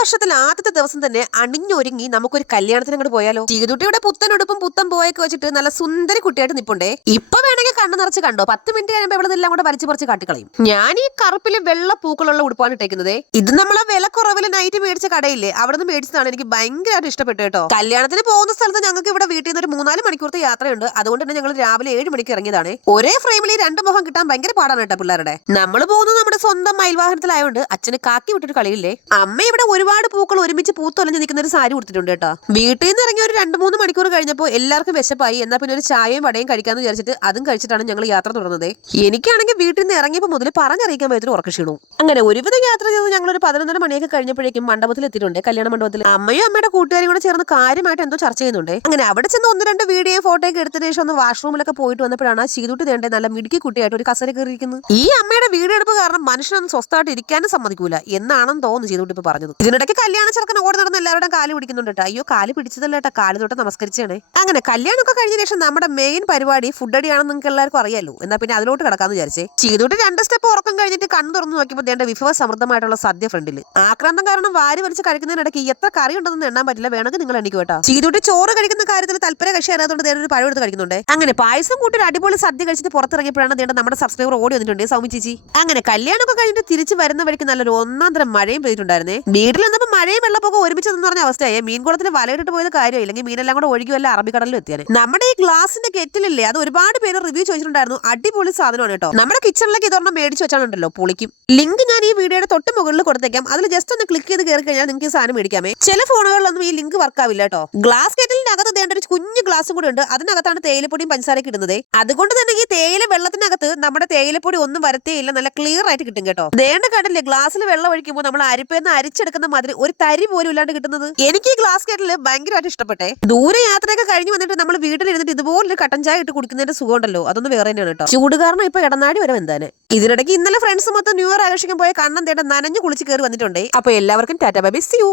വർഷത്തിൽ ആദ്യത്തെ ദിവസം തന്നെ അണിഞ്ഞൊരുങ്ങി നമുക്കൊരു കല്യാണത്തിന് അങ്ങോട്ട് പോയാലോ? ചീതുട്ടിയുടെ പുത്തനുടുപ്പും പുത്തൻ പോയൊക്കെ വെച്ചിട്ട് നല്ല സുന്ദരി കുട്ടിയായിട്ട് നിപ്പുണ്ടേ. ഇപ്പൊ വേണമെങ്കിൽ കണ്ണു നിറച്ച് കണ്ടോ, 10 മിനിറ്റ് കഴിയുമ്പോൾ ഇവിടെ എല്ലാം കൂടെ വലിച്ചു പറിച്ച് കാട്ടിക്കളയും. ഞാൻ ഈ കറുപ്പില് വെള്ള പൂക്കളുള്ള ഉടുപ്പാണ് ഇട്ടേക്കുന്നത്. ഇത് നമ്മളെ വിലക്കുറവില് നൈറ്റ് മേടിച്ച കടയില്ലേ, അവിടെ നിന്ന് മേടിച്ചതാണ്. എനിക്ക് ഭയങ്കരമായിട്ട് ഇഷ്ടപ്പെട്ടു കേട്ടോ. കല്യാണത്തിന് പോകുന്ന സ്ഥലത്ത് ഞങ്ങൾക്ക് ഇവിടെ വീട്ടിൽ നിന്ന് ഒരു 3-4 മണിക്കൂറത്തെ യാത്രയുണ്ട്. അതുകൊണ്ട് തന്നെ ഞങ്ങൾ രാവിലെ 7 മണിക്ക് ഇറങ്ങിയതാണ്. ഒരേ ഫ്രെയിമിൽ 2 മുഖം കിട്ടാൻ ഭയങ്കര പാടാണ് കേട്ടോ പിള്ളേരുടെ. നമ്മൾ പോകുന്നത് നമ്മുടെ സ്വന്തം മയിൽവാഹനത്തിലായോണ്ട് അച്ഛന് കാക്കി വിട്ടിട്ട് കളിയില്ലേ. അമ്മ ഇവിടെ ഒരുപാട് പൂക്കൾ ഒരുമിച്ച് പൂത്തൊലഞ്ഞ് നിൽക്കുന്ന ഒരു സാരി കൊടുത്തിട്ടുണ്ട് കേട്ടോ. വീട്ടിൽ നിന്ന് ഇറങ്ങി ഒരു 2-3 മണിക്കൂർ കഴിഞ്ഞപ്പോൾ എല്ലാവർക്കും വിശപ്പായി. എന്നാൽ പിന്നെ ഒരു ചായയും വടയും കഴിക്കാന്ന് വിചാരിച്ചിട്ട് അതും കഴിച്ചിട്ടാണ് ഞങ്ങൾ യാത്ര തുടർന്നത്. എനിക്കാണെങ്കിൽ വീട്ടിൽ നിന്ന് ഇറങ്ങിയപ്പോൾ മുതൽ പറഞ്ഞറിയിക്കാൻ പറ്റുന്ന ഉറക്കക്ഷീണവും. അങ്ങനെ ഒരുവിധം യാത്ര ചെയ്ത് ഞങ്ങൾ ഒരു 11:30 മണിയൊക്കെ കഴിഞ്ഞപ്പോഴേക്കും മണ്ഡപത്തിൽ എത്തിയിട്ടുണ്ട്. കല്യാണ മണ്ഡപത്തിൽ അമ്മയും അമ്മയുടെ കൂട്ടുകാരും കൂടെ ചേർന്ന് കാര്യമായിട്ട് എന്തോ ചർച്ച ചെയ്യുന്നുണ്ട്. അങ്ങനെ അവിടെ ചെന്ന് 1-2 വീഡിയോ ഫോട്ടോ ഒക്കെ എടുത്തതിന് ശേഷം ഒന്ന് വാഷ്റൂമിലൊക്കെ പോയിട്ട് വന്നപ്പോഴാണ് ചീതുട്ടി തേണ്ട നല്ല മിടുക്കി കുട്ടിയായിട്ട് ഒരു കസര കയറിയിരിക്കുന്നത്. ഈ അമ്മയുടെ വീഡിയോ എടുപ്പ് കാരണം മനുഷ്യനൊന്നും സ്വസ്ഥമായിട്ട് ഇരിക്കാനും സമ്മതിക്കൂല എന്നാണെന്ന് തോന്നുന്നു ചീതുട്ടി ഇപ്പൊ പറഞ്ഞത്. ഇതിനിടയ്ക്ക് കല്യാണ ചെറുക്കൻ ഓടി നടന്ന് എല്ലാവരുടെയും കാല് പിടിക്കുന്നുണ്ട് കേട്ടോ. അയ്യോ, കാല് പിടിച്ചതല്ല കേട്ടോ, കാല് തൊട്ട് നമസ്കരിച്ചാണ്. അങ്ങനെ കല്യാണമൊക്കെ കഴിഞ്ഞ ശേഷം നമ്മുടെ മെയിൻ പരിപാടി ഫുഡ് അടിയാണെന്ന് നിങ്ങൾക്ക് എല്ലാവർക്കും അറിയാലോ. എന്നാൽ പിന്നെ അതിലോട്ട് കിടക്കാന്ന് വിചാരിച്ചേ. ചീതുട്ടി 2 സ്റ്റെപ്പ് ഉറക്കം കഴിഞ്ഞിട്ട് കണ്ണു തുറന്നു നോക്കിയപ്പോൾ ദേണ്ട വിഭവ സമൃദ്ധമായിട്ടുള്ള സദ്യ ഫ്രണ്ടിൽ. ആക്രാന്തം കാരണം വാരി വലിച്ച് കഴിക്കുന്നതിനിടയ്ക്ക് എത്ര കറി ഉണ്ടെന്ന് എണ്ണാൻ പറ്റില്ല. വേണമെങ്കിൽ നിങ്ങൾ എണ്ണിക്കും കേട്ടോ. ചീതുട്ടി ചോറ് കഴിക്കുന്ന കാര്യത്തിൽ താല്പര്യ കക്ഷി അറിയാത്തതുകൊണ്ട് ദേണ്ട ഒരു പഴം എടുത്ത് കഴിക്കുന്നുണ്ട്. അങ്ങനെ പായസം കൂട്ടി ഒരു അടിപൊളി സദ്യ കഴിച്ചിട്ട് പുറത്തിറങ്ങിയപ്പോഴാണ് ദേണ്ട നമ്മുടെ സബ്സ്ക്രൈബർ ഓടി വന്നിട്ടുണ്ട്, സൗമി ചേച്ചി. അങ്ങനെ കല്യാണമൊക്കെ കഴിഞ്ഞിട്ട് തിരിച്ച് വരുന്ന വഴിക്ക് നല്ലൊരു 1-ാം തരം മഴയും പെയ്തിട്ടുണ്ടായിരുന്നേ. വീട്ടിൽ നിന്നപ്പോൾ മഴയും വെള്ളപ്പൊക്കെ ഒരുമിച്ച് എന്ന് പറഞ്ഞ അവസ്ഥയായി. മീൻകുളത്തിൽ വലയിട്ടിട്ട് പോയത് കാര്യമില്ല, ഇല്ലെങ്കിൽ മീനെല്ലാം കൂടെ ഒഴുകിയല്ല അറബിക്കടലിൽ എത്തിയാണ്. നമ്മുടെ ഈ ഗ്ലാസിന്റെ കെറ്റിലില്ലേ, അത് ഒരുപാട് പേര് റിവ്യൂ ചോദിച്ചിട്ടുണ്ടായിരുന്നു. അടിപൊളി സാധനമാണ് കേട്ടോ. നമ്മുടെ കിച്ചണിലേക്ക് ഇതൊരെണ്ണം മേടിച്ച് വെച്ചാണുണ്ടല്ലോ പൊളിക്കും. ലിങ്ക് ഞാൻ ഈ വീഡിയോയുടെ തൊട്ട് മുകളിൽ കൊടുത്തേക്കാം. അതിൽ ജസ്റ്റ് ഒന്ന് ക്ലിക്ക് ചെയ്ത് കയറി കഴിഞ്ഞാൽ നിങ്ങൾക്ക് ഈ സാധനം മേടിക്കാമേ. ചില ഫോണുകളിലൊന്നും ഈ ലിങ്ക് വർക്ക് ആവില്ല കേട്ടോ. ഗ്ലാസ് കെറ്റിലിന്റെ അകത്ത് ദേണ്ട ഒരു കുഞ്ഞു ഗ്ലാസും കൂടി ഉണ്ട്. അതിനകത്താണ് തേയിലപ്പൊടിയും പഞ്ചസാരയൊക്കെ ഇടുന്നത്. അതുകൊണ്ട് തന്നെ ഈ തേയില വെള്ളത്തിനകത്ത് നമ്മുടെ തേയിലപ്പൊടി ഒന്നും വരത്തേയില്ല, നല്ല ക്ലിയർ ആയിട്ട് കിട്ടും കേട്ടോ. ദേണ്ട കണ്ടില്ലേ, ഗ്ലാസ്സിൽ വെള്ളം ഒഴിക്കുമ്പോൾ നമ്മൾ അരിപ്പേന്ന് അരിച്ചെടുക്കുന്ന മാതിരി ഒരു തരി പോലും ഇല്ലാണ്ട് കിട്ടുന്നത്. എനിക്ക് ഈ ഗ്ലാസ് കെറ്റിൽ ഭയങ്കരമായിട്ട് ഇഷ്ടപ്പെട്ടെ. ദൂരെ യാത്രയൊക്കെ കഴിഞ്ഞ് വന്നിട്ട് നമ്മൾ വീട്ടിലിരുന്നിട്ട് ഇതുപോലൊരു കട്ടൻ ചായ ഇട്ട് കുടിക്കുന്നതിന്റെ സുഖം ഉണ്ടല്ലോ, അതൊന്നും വേറെ തന്നെയാണ് കേട്ടോ. ചൂട് കാരണം ഇപ്പൊ ഇടനാടി വരെ എന്താണ്. ഇതിനിടയ്ക്ക് ഇന്നലെ ഫ്രണ്ട്സ് മൊത്തം ന്യൂ ഇയർ ആഘോഷിക്കാൻ പോയ കണ്ണൻ തേണ്ട നനഞ്ഞു കുളിച്ച് കയറി വന്നിട്ടുണ്ട്. അപ്പൊ എല്ലാവർക്കും tata bye bye, see U.